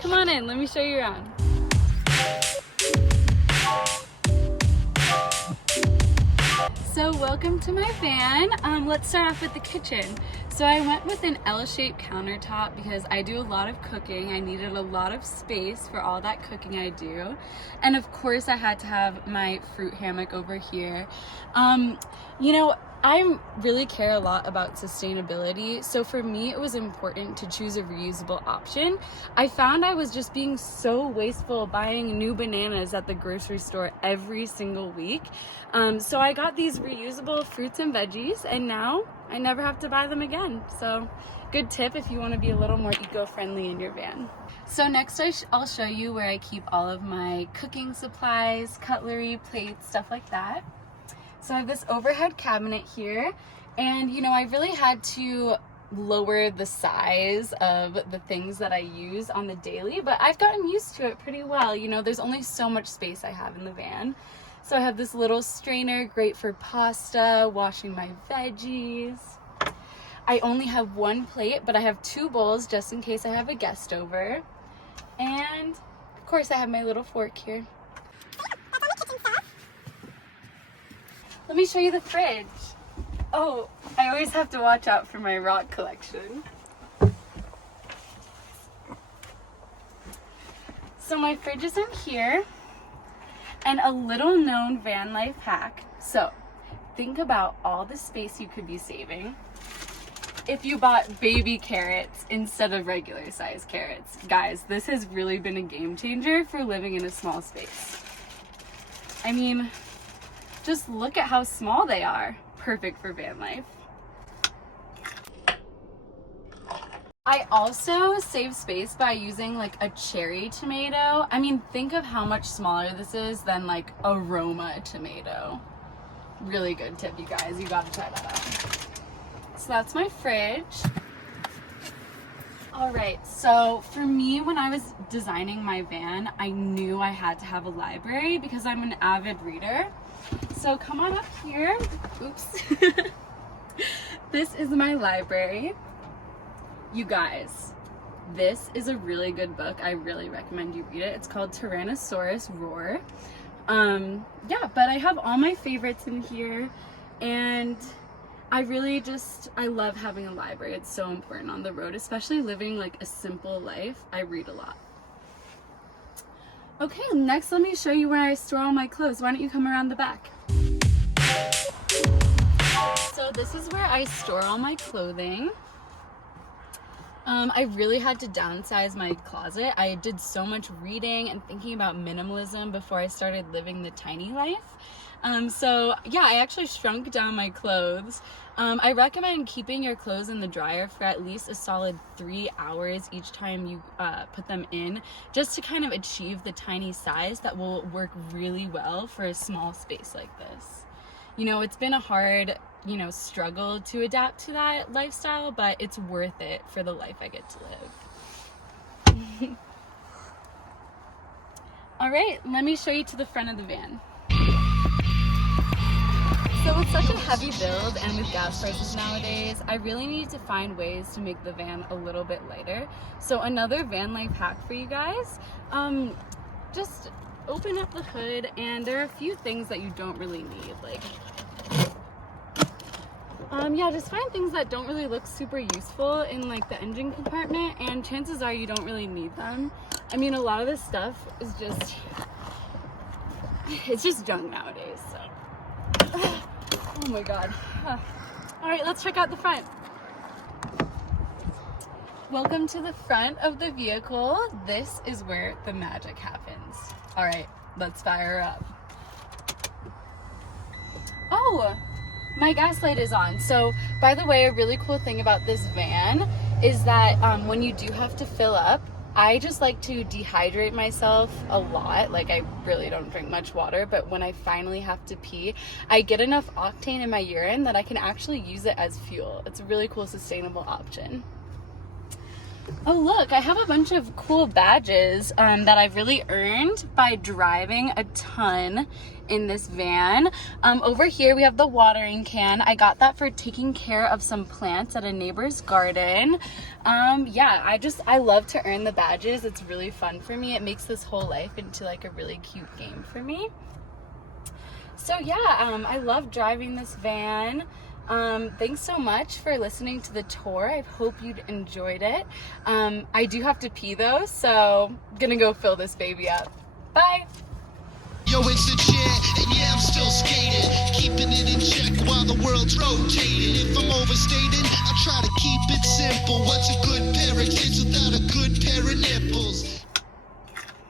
Come on in, let me show you around. So welcome to my van. Let's start off with the kitchen. So I went with an L-shaped countertop because I do a lot of cooking. I needed a lot of space for all that cooking I do. And of course I had to have my fruit hammock over here. You know, I really care a lot about sustainability, so for me it was important to choose a reusable option. I found I was just being so wasteful buying new bananas at the grocery store every single week. So I got these reusable fruits and veggies, and now I never have to buy them again. So good tip if you want to be a little more eco-friendly in your van. So next I'll show you where I keep all of my cooking supplies, cutlery, plates, stuff like that. So I have this overhead cabinet here, and you know, I really had to lower the size of the things that I use on the daily, but I've gotten used to it pretty well. You know, there's only so much space I have in the van. So I have this little strainer, great for pasta, washing my veggies. I only have one plate, but I have two bowls just in case I have a guest over. And of course I have my little fork here. Let me show you the fridge. Oh, I always have to watch out for my rock collection. So my fridge is in here, and a little known van life hack. So think about all the space you could be saving if you bought baby carrots instead of regular size carrots. Guys, this has really been a game changer for living in a small space. I mean, just look at how small they are. Perfect for van life. I also save space by using like a cherry tomato. I mean, think of how much smaller this is than like a Roma tomato. Really good tip, you guys. You gotta try that out. So that's my fridge. All right, so for me, when I was designing my van, I knew I had to have a library because I'm an avid reader. So come on up here. Oops. This is my library. You guys, this is a really good book. I really recommend you read it. It's called Tyrannosaurus Roar. Yeah, but I have all my favorites in here, and I love having a library. It's so important on the road, especially living like a simple life. I read a lot. Okay, next let me show you where I store all my clothes. Why don't you come around the back? So this is where I store all my clothing. I really had to downsize my closet. I did so much reading and thinking about minimalism before I started living the tiny life. So yeah, I actually shrunk down my clothes. I recommend keeping your clothes in the dryer for at least a solid 3 hours each time you put them in, just to kind of achieve the tiny size that will work really well for a small space like this. You know, it's been a hard, struggle to adapt to that lifestyle, but it's worth it for the life I get to live. All right, let me show you to the front of the van. So with such a heavy build and with gas prices nowadays, I really need to find ways to make the van a little bit lighter. So another van life hack for you guys, just open up the hood, and there are a few things that you don't really need. Like, just find things that don't really look super useful in like the engine compartment, and chances are you don't really need them. I mean, a lot of this stuff is it's just junk nowadays, so. Oh my God. All right, let's check out the front. Welcome to the front of the vehicle. This is where the magic happens. All right, let's fire up. Oh, my gas light is on. So, by the way, a really cool thing about this van is that when you do have to fill up, I just like to dehydrate myself a lot. Like, I really don't drink much water, but when I finally have to pee, I get enough octane in my urine that I can actually use it as fuel. It's a really cool, sustainable option. Oh look, I have a bunch of cool badges that I've really earned by driving a ton in this van. Over here we have the watering can. I got that for taking care of some plants at a neighbor's garden. Yeah, I love to earn the badges. It's really fun for me. It makes this whole life into like a really cute game for me. So yeah, I love driving this van. Thanks so much for listening to the tour. I hope you enjoyed it. I do have to pee though, so I'm gonna go fill this baby up. Bye. Yo, it's the chair, and yeah, I'm still skating, keeping it in check while the world's rotating. If I'm overstating, I try to keep it simple. What's a good pair of tits without a good pair of nipples?